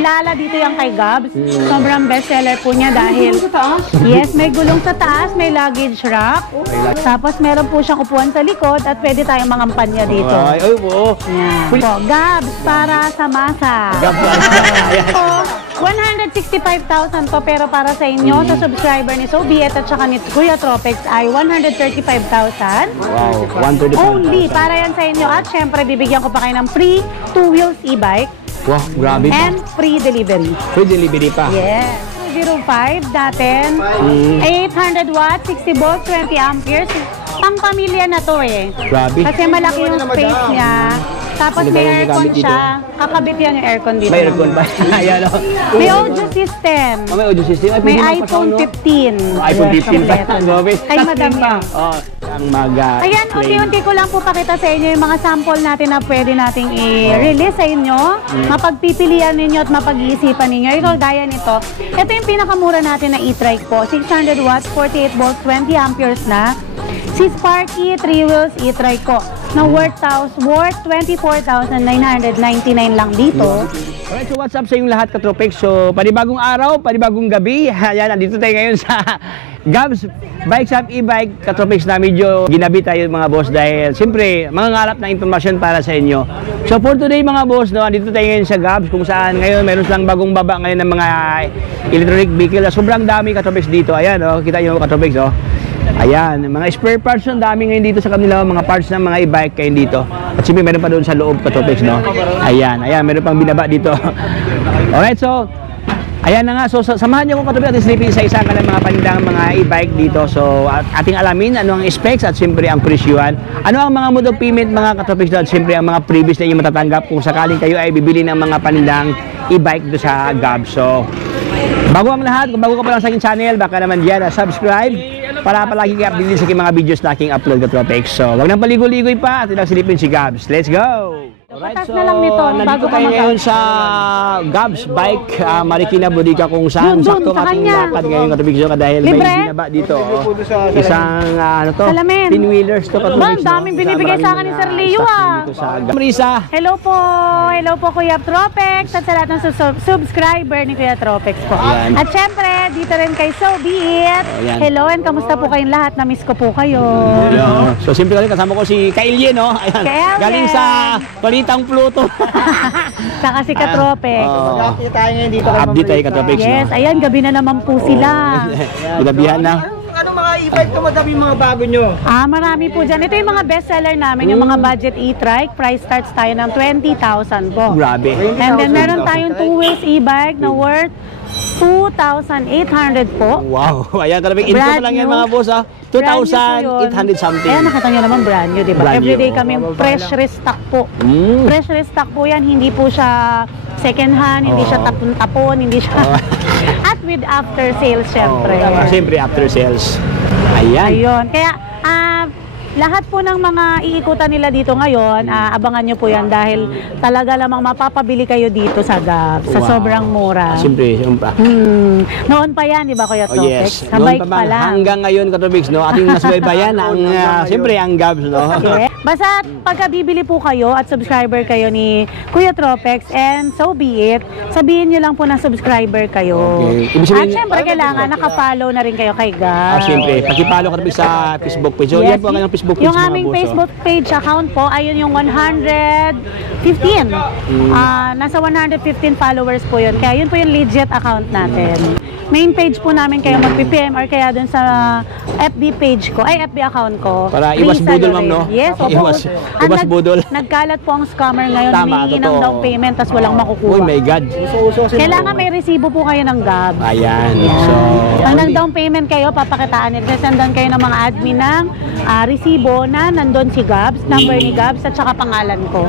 Kilala dito yan kay Gabs. Sobrang bestseller po niya dahil yes, may gulong sa taas, may luggage rack. Tapos meron po siyang upuan sa likod at pwede tayong mangampan niya dito. Ay, po. Po, Gabs para sa masa. So, 165,000 to pero para sa inyo, sa subscriber ni Sobiet at saka ni Kuya Tropex ay 135,000. Wow, 135,000. Only para yan sa inyo at syempre bibigyan ko pa kayo ng free 2 wheels e-bike. Wow, grabe pa. And free delivery. Free delivery pa. Yes. 205 datin, 800 watts, 60 volts, 20 amperes. Pang pamilya na to eh. Grabe. Kasi malaki yung space niya. Tapos may aircon siya. Kakabit yan yung aircon dito. May aircon ba? Ayan o. May audio system. May audio system. May iPhone 15. iPhone 15 pa. Kay madam yan. Ang maga. Ayan, unti-unti ko lang po pakita sa inyo yung mga sample natin na pwede nating i-release sa inyo. Mapagpipilian ninyo at mapag-iisipan ninyo. Ito, gaya nito. Ito yung pinakamura natin na e-trike po. 600 watts, 48 volts, 20 amperes na. Si Sparky 3 wheels e-trike ko na worth 24,999 lang dito. Alright, so what's up sa inyong lahat, Katropex? So, panibagong araw, panibagong gabi. Ayan, nandito tayo ngayon sa Gabs Bike Shop e-bike. Katropex na medyo ginabi tayo mga boss dahil siyempre, mga ngalap na impormasyon para sa inyo. So for today mga boss, no, nandito tayo ngayon sa Gabs kung saan ngayon meron silang bagong baba ngayon ng mga electronic vehicle. Sobrang dami, Katropex, dito. Ayan, oh, kita nyo, Katropex, oh. Ayan, mga spare parts yung dami ngayon dito sa kanila, mga parts ng mga e-bike kayo dito. At siyempre meron pa doon sa loob, Katropex, no? Ayan, meron pang binaba dito. Alright, so ayan na nga, so samahan niyo kung Katropex at sleeping sa isa ka ng mga panindang mga e-bike dito. So ating alamin ano ang specs at siyempre ang presyuhan. Ano ang mga mode of payment mga Katropex at siyempre ang mga previous na inyo matatanggap kung sakaling kayo ay bibili ng mga panindang e-bike dito sa Gabs. So bago ang lahat, kung bago ka pa lang sa aking channel, baka naman dyan subscribe para palagi kayo update sa aking mga videos na aking upload, Katropex. So wag nang paligoy-ligoy pa at ilang silipin si Gabs. Let's go! Alright, so na lang nito, nandito tayo ngayon sa Gabs Bike Marikina Bodega kung saan sakto ating lakad ngayon, Katropex, dahil may binaba dito. Isang ano to, pinwheelers to, Katropex. Ang daming binibigay sa akin ni Sir Leo Marisa. Hello po Kuya Tropex at sa lahat ng subscriber ni Kuya Tropex po. At syempre, dito rin kay Sobiet. Hello and kamusta po kayong lahat? Na-miss ko po kayo. So simple kasi kasama ko si Kailye, no? Ayan. Galing sa Palitang Pluto. Saka si Katropex. Update tayo ngayon dito. Update tayo, Katropex. Yes, ayan, gabi na naman po sila. Gabihan na. Ano mga e-bike ito madami mga bago nyo? Marami po dyan. Ito yung mga bestseller namin, yung mga budget e-trike. Price starts tayo ng 20,000 po. Grabe. And then meron tayong 2 wheels e-bike na worth 2,800 po. Wow. Ayan, Katropex. Info pa lang yan mga boss, ha? 2,800 something. Ayan, nakita nyo naman brand new, diba? Everyday kami fresh restock po. Fresh restock po yan. Hindi po siya second hand, hindi siya tapon-tapon, hindi siya... At with after sales, syempre. Siyempre, after sales. Ayan. Ayun. Kaya, lahat po ng mga iikutan nila dito ngayon, abangan nyo po yan dahil talaga lamang mapapabili kayo dito sa Gabs, sa sobrang mura. Siyempre. Noon pa yan, di ba Kuya Tropex? Yes. Sa bike pa lang. Hanggang ngayon, Katropex, no? Ating nasubaybayan ang, siyempre, ang Gabs, no? Okay. Basta pagka bibili po kayo at subscriber kayo ni Kuya Tropex and so be it, sabihin nyo lang po na subscriber kayo. Okay. At syempre, kailangan nakafollow na rin kayo kay Gabs. Siyempre, pakipalo Katropex sa Facebook page. So, yan po ang Facebook page, yung aming Facebook page account po, ayun yung 115. Nasa 115 followers po yun. Kaya yun po yung legit account natin. Main page po namin kayo mag-PM or kaya dun sa FB page ko, FB account ko. Para iwas budol, ma'am, no? Yes, opo. Iwas budol. Nagkalat po ang scammer ngayon. Tama, humingi ng down payment tas walang makukuha. Oh my God. Kailangan may resibo po kayo ng Gabs. Ayan. So, pag nag-down payment kayo, papakitaan nila. Sendan kayo ng mga admin ng resibo na nandun si Gabs, number ni Gabs at saka pangalan ko.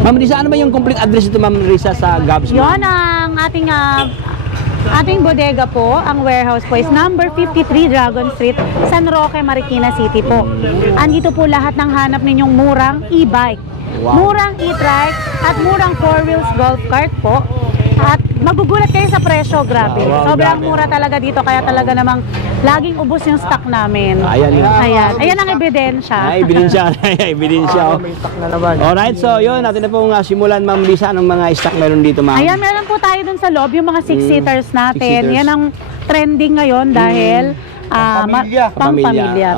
Ma'am Risa, ano ba yung complete address ito, Ma'am Risa, sa Gabs? Yun ang ating bodega po, ang warehouse po is number 53 Dragon Street, San Roque, Marikina City po. Andito po lahat ng hanap ninyong murang e-bike, murang e-trike at murang 4 wheels golf cart po. At magugulat kayo sa presyo, grabe. Wow, Sobrang grabe. mura talaga dito, kaya talaga namang laging ubos yung stock namin. Ayan yun. Ayan ang ebidensya. Ay, ebidensya. Ebidensya. Oh. May stock na naman. Alright, so yun, natin na pong simulan, Ma'am Lisa, anong mga stock meron dito, Ma'am? Ayan, meron po tayo dun sa loob, yung mga 6-seaters natin. Six-seaters. Yan ang trending ngayon dahil Pamilya. pang-pamilya.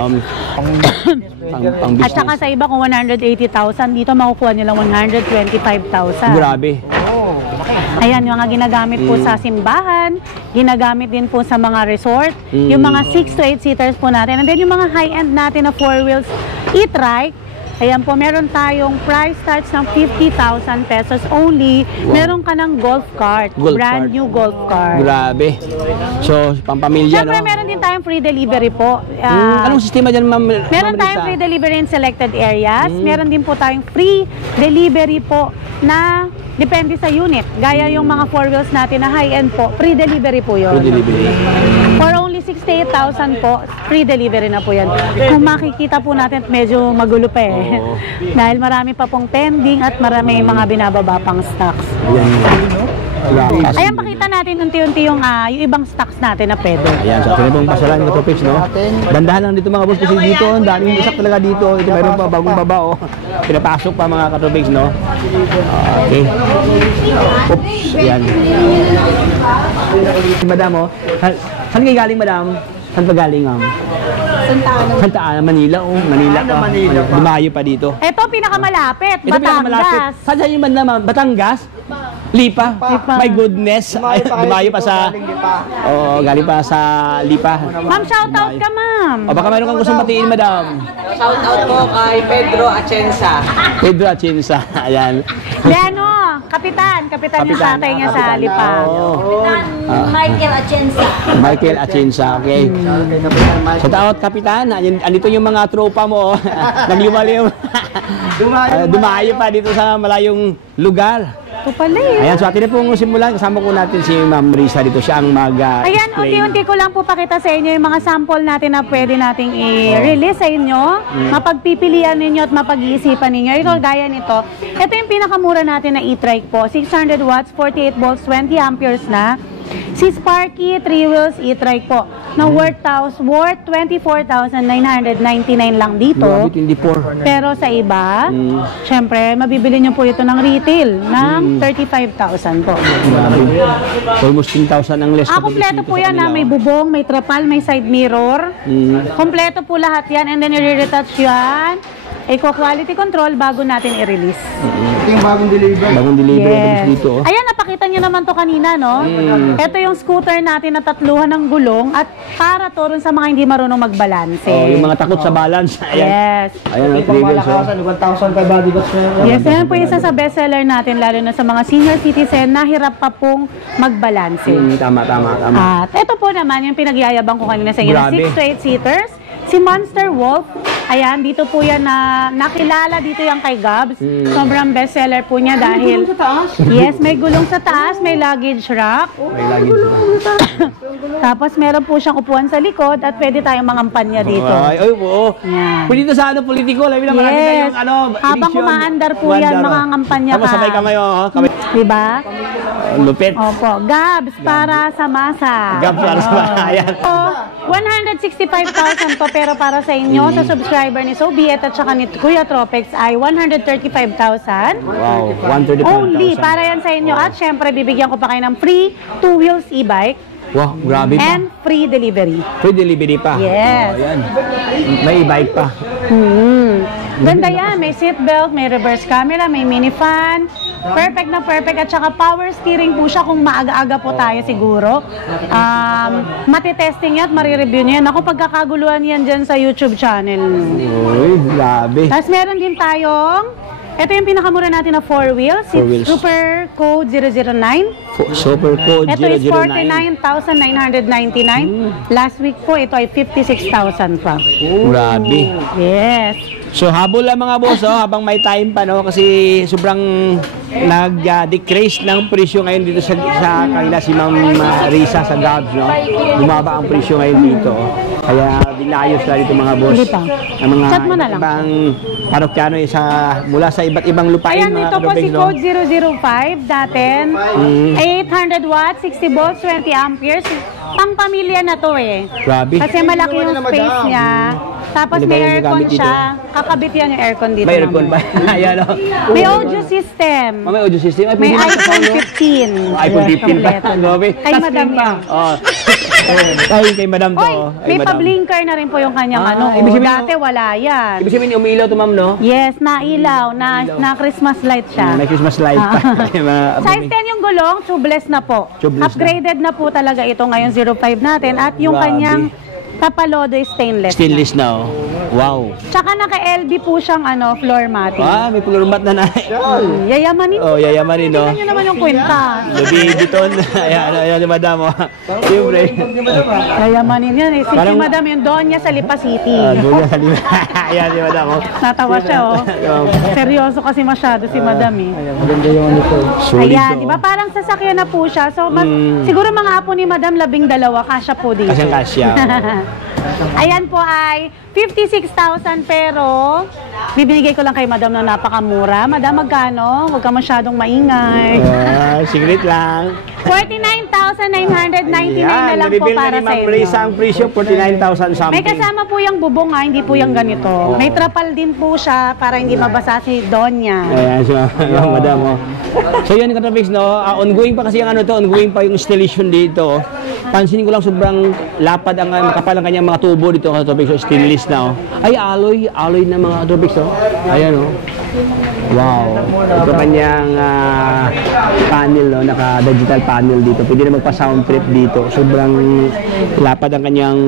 Pang-business. At saka sa iba kung 180,000, dito makukuha nyo lang 125,000. Grabe. Ayan, yung mga ginagamit po sa simbahan, ginagamit din po sa mga resort, yung mga 6 to 8 seaters po natin. And then yung mga high-end natin na 4 wheels e-trike, ayan po, meron tayong price starts ng 50,000 pesos only. Meron ka ng golf cart, Golf brand cart. new golf cart. Grabe. So, pampamilya, Siyempre, no? meron din tayong free delivery po. Anong sistema dyan, Ma'am? Meron Ma'am tayong Risa? free delivery in selected areas. Meron din po tayong free delivery po na depende sa unit. Gaya yung mga 4 wheels natin na high-end po, free delivery po yun. Free delivery. For only 68,000 po, free delivery na po yan. Kung makikita po natin, medyo magulo pa eh. Oo. Dahil marami pa pong pending at marami mga binababa pang stocks. Ayan. Ayan, pakita natin unti-unti yung ibang stocks natin na pwede. Ayan, so atin pong pasalan ng topics, no? Dandahan lang dito mga boss kasi dito, ang daming isak talaga dito. Ito mayroon pa bagong baba, oh. Pinapasok pa mga katopics, no? Okay. Oops, ayan. Madam, oh. Saan kayo galing, madam? Saan pa galing, ma'am? Santa Ana, Manila, oh. Manila pa. Manila pa. Dumayo pa dito. Ito, pinakamalapit, Ito pinakamalapit. Batangas. Saan yung banda, ma'am? Batangas? Lipa? My goodness. Ay, dumayo pa sa... Oo, galing pa sa Lipa. Ma'am, shout out ka, ma'am. O baka mayroon kang gustong batiin, madam. Shout out po kay Pedro Atienza. Pedro Atienza. Ayan. Leno, kapitan yung tatay niya sa kapitan. Lipa. Oo. Michael Atienza. Michael Atienza, okay. Shout out, kapitan. Andito yung mga tropa mo. Oh. Nagliwaliw. Dumayo pa dito sa malayong lugar. Ito pala eh. Ayan, so atin na pong simulan. Kasama ko natin si Ma'am Risa dito. Siya ang Ayan, unti-unti ko lang po pakita sa inyo yung mga sample natin na pwede nating i-release sa inyo. Mapagpipilian ninyo at mapag-iisipan ninyo. Ito, gaya nito. Ito yung pinakamura natin na e-trike po. 600 watts, 48 volts, 20 amperes na. Si Sparky 3 wheels e-trike po na worth 24,999 lang dito. Grabe, 24. Pero sa iba, syempre, mabibili nyo po ito ng retail ng 35,000 po. Grabe. Almost 10,000 ang less. Kompleto po yan na may bubong, may trapal, may side mirror. Kompleto po lahat yan and then i-retouch yan. Eco-quality control bago natin i-release. Ito yung bagong deliver. Bagong delivery dito. Oh. Ayan, napakita nyo naman to kanina, no? Ito yung scooter natin na tatluhan ng gulong at para to rin sa mga hindi marunong magbalanse. Oh, yung mga takot sa balance. Ayan. Yes. Ayan ang Ito pang triggers. Oh. malakasan, 1,000 kay body box na yun. Yes, yan po isa sa bestseller natin, lalo na sa mga senior citizen na hirap pa pong magbalanse. Tama. At ito po naman yung pinagyayabang ko kanina sa inyo na Grabe. 6 to 8 seaters. Si Monster Wolf, ayan, dito po yan na nakilala dito yan kay Gabs. Sobrang bestseller po niya dahil... Sa taas. Yes, may gulong sa taas, may luggage rack. May luggage. Tapos meron po siyang upuan sa likod at pwede tayong mangampanya dito. Ay, oo. Yan. Pwede dito sa politiko. Labi na marami Yes. tayong Habang eleksyon. umaandar po yan, mga ngampanya Tapos ka. sabay kamay, oh. Kamay. Diba? Lupit. Opo. Gabs para sa masa. Gab para sa ayan. So, 165,000 po pero para sa inyo, sa subscriber ni Sobiet at saka ni Kuya Tropex ay 135,000. Wow, 135,000. Only para yan sa inyo. At syempre, bibigyan ko pa kayo ng free 2 wheels e-bike Wow, grabe pa. and free delivery. Free delivery pa. Yes. Oh, ayan. May e-bike pa. Ganda yan. May seatbelt, may reverse camera, may mini fan. Perfect na perfect. At saka power steering po siya kung maaga-aga po tayo siguro. Matitesting yan at marireview nyo yan. Ako, pagkakaguluhan yan dyan sa YouTube channel. Uy, grabe. Tapos meron din tayong, ito yung pinakamura natin na 4 wheels. Four wheels. Super Code 009. Super code Ito is 009. 49,999. Last week po, ito ay 56,000 pa. Grabe. Yes. So habol lang mga boss, oh, habang may time pa, no, kasi sobrang nag-decrease ng presyo ngayon dito sa kanila si Ma'am Risa sa Gabs, no. Bumaba ang presyo ngayon dito. Oh. Kaya dinayos na dito mga boss. Hindi pa. Ang mga Chat mo na lang. ibang parokyano mula sa iba't ibang lupain. Ayan, ito po si code 005 datin. 800 watts, 60 volts, 20 amperes. Pang pamilya na to eh. Grabe. Kasi malaki yung space niya. Tapos Ano ba may yung aircon gamit dito? siya. Kakabit yan yung aircon dito. May aircon ba? naman. Ayan o. May audio system. May audio system. Ay, May pwede iPhone na 15. iPhone 15 pa. Kompleto na. Grabe. Kay Touchscreen madam pa. yan. Oh. Kay madam to. Oy, Ay, may madam. pa-blinker na rin po yung kanyang Ah, ano. ibig sabihin, Dati wala yan. Ibig sabihin, umiilaw to ma'am, no? Yes, na-ilaw. Na Christmas light siya. May Christmas light pa. Yung mga Size 10 yung gulong, tubeless na po. Tubeless na. Upgraded na po talaga ito ngayon 05 natin. At yung Grabe. kanyang tapalodo is stainless. Stainless na, oh. Wow. Tsaka naka-LB po siyang floor matting. Ah, may floor mat na na. Yayamanin. Oh, yayamanin, no? Tingnan nyo naman yung kwenta. Louis Vuitton. Ayan si madam, oh. Siyempre. Yayamanin yan eh. Si Parang- Madam yung Donya sa Lipa City. Dunya sa lima. Ayan si madam, oh. Natawa siya oh. Seryoso kasi masyado si Madam eh. Maganda yung ano po. Solid, Ayan, oh. di ba parang sasakyan na po siya. So, siguro mga apo ni Madam 12, kasya po dito. Kasyang-kasya. Ayan po ay 56,000 pero bibinigay ko lang kay Madam na napakamura. Madam, magkano? Huwag ka masyadong maingay. Secret lang. 49,999 na lang po nabibili para ni sa Ma'am inyo. Risa ang presyo, 49,000 something. May kasama po yung bubong hindi po yung ganito. May trapal din po siya para hindi mabasa si Donya. Ayan, so, yung madam, oh. So yun, Katrapix, no? Ongoing pa kasi yung ongoing pa yung installation dito. Pansinin ko lang sobrang lapad ang makapal ang kanyang mga tubo dito, Katrapix, so stainless na, oh. Ay, alloy na mga Katrapix, oh. Ayan, oh. Wow. Ito kanyang panel, no? Naka-digital panel dito. Pwede na magpa-sound trip dito. Sobrang lapad ang kanyang,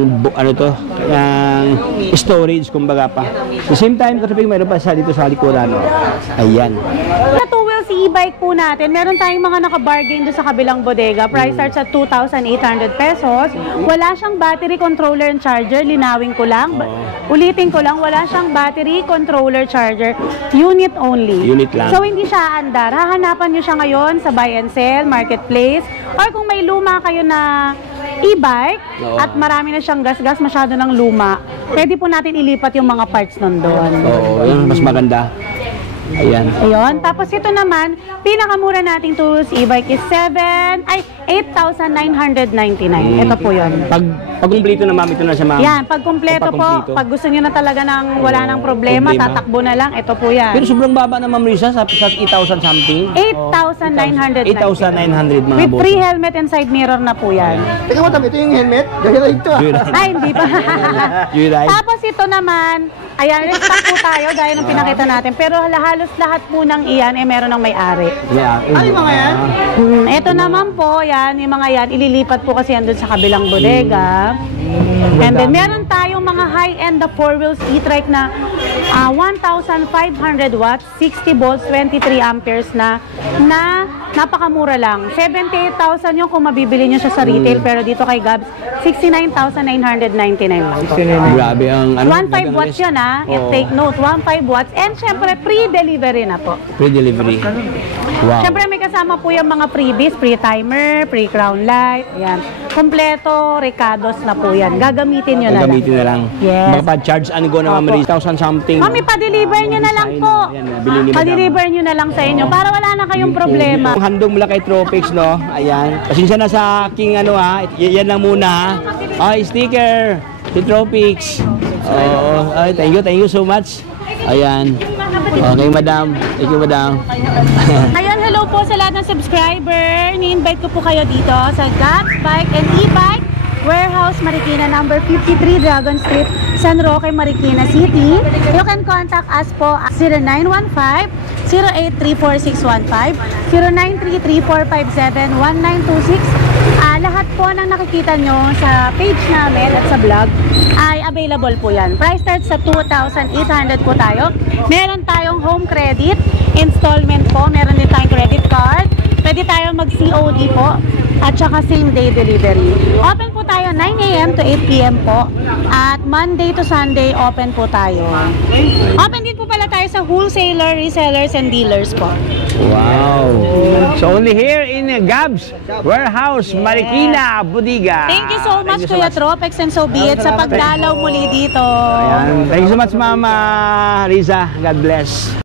storage, kumbaga pa. At the same time, Katrapix, mayroon pa sa dito sa likuran, no? Ayan. Sa two-wheels e-bike po natin, meron tayong mga naka-bargain doon sa kabilang bodega. Price starts at 2,800 pesos. Wala siyang battery controller and charger. Linawin ko lang. Ulitin ko lang, wala siyang battery controller charger. Unit only. Unit lang. So, hindi siya andar. Hahanapan nyo siya ngayon sa buy and sell, marketplace, or kung may luma kayo na e-bike at marami na siyang gas-gas, masyado ng luma, pwede po natin ilipat yung mga parts nun doon. Oo, yun, mas maganda. Ayan. Ayun. Tapos ito naman, pinakamura nating tools e-bike is 8,999. Ito po yun. Pag kumpleto na, ma'am, ito na siya, ma'am. Yan, pag kumpleto po, kumpleto. pag gusto niyo na talaga ng wala nang problema, Problema. tatakbo na lang, ito po yan. Pero sobrang baba na, ma'am Risa, sa 8,000 something. 8,999. 8,900 mga With boss. free helmet and side mirror na po yan. Teka mo, ito yung helmet. Gaya ito ah. Ay, hindi pa. Joyride. Tapos ito naman, ayan, restock po tayo, gaya ng pinakita natin. Pero halos lahat po ng iyan, meron ng may-ari. Yeah. Ay, mga yan. Ito naman po, yan, yung mga yan, ililipat po kasi yan doon sa kabilang bodega. And then, meron tayong mga high-end na 4 wheels e-trike na 1,500 watts, 60 volts, 23 amperes na napakamura lang. 78,000 yung kung mabibili nyo siya sa retail, pero dito kay Gabs, 69,999 lang po. Grabe ang 1.5 watts yun take note, 1.5 watts. And syempre, pre-delivery na po. Pre-delivery. Wow. Syempre, may kasama po yung mga freebies, pre-timer, pre-crown light, ayan. Kompleto, recados na po yan. Gagamitin nyo na lang. Gagamitin na lang. Yes. Makapag-charge and go na, ma'am Risa. 1,000 something. Mami, pa-deliver nyo na lang po. Yan, bili ni madam. Pa-deliver nyo na lang sa inyo para wala na kayong problema. Ang handog mula kay Tropix, no? Ayan. Pasensya na sa aking yan lang muna, ha? Ay, sticker. Si Tropix. Oo. Ay, thank you so much. Ayan. Okay, madam. Thank you, madam. Ayun, hello po sa lahat ng subscriber. Ni-invite ko po kayo dito sa Gabs Bike and E-Bike Warehouse Marikina number 53 Dragon Street, San Roque, Marikina City. You can contact us po at 0915-0834-615, 0933-457-1926. Lahat po ng nakikita nyo sa page namin at sa vlog ay available po yan. Price starts sa 2,800 po tayo. Meron tayong home credit, installment po, meron din tayong credit card. Pwede tayo mag-COD po at saka same day delivery. Open po tayo 9 AM to 8 PM po at Monday to Sunday open po tayo. Open din po pala tayo sa wholesaler, resellers and dealers po. Wow. So only here in Gabs Warehouse, Marikina, Bodega. Thank you so much, Thank you Kuya Tropex and so be it, sa pagdalaw muli dito. Ayan. Thank you so much, Mama Riza. God bless.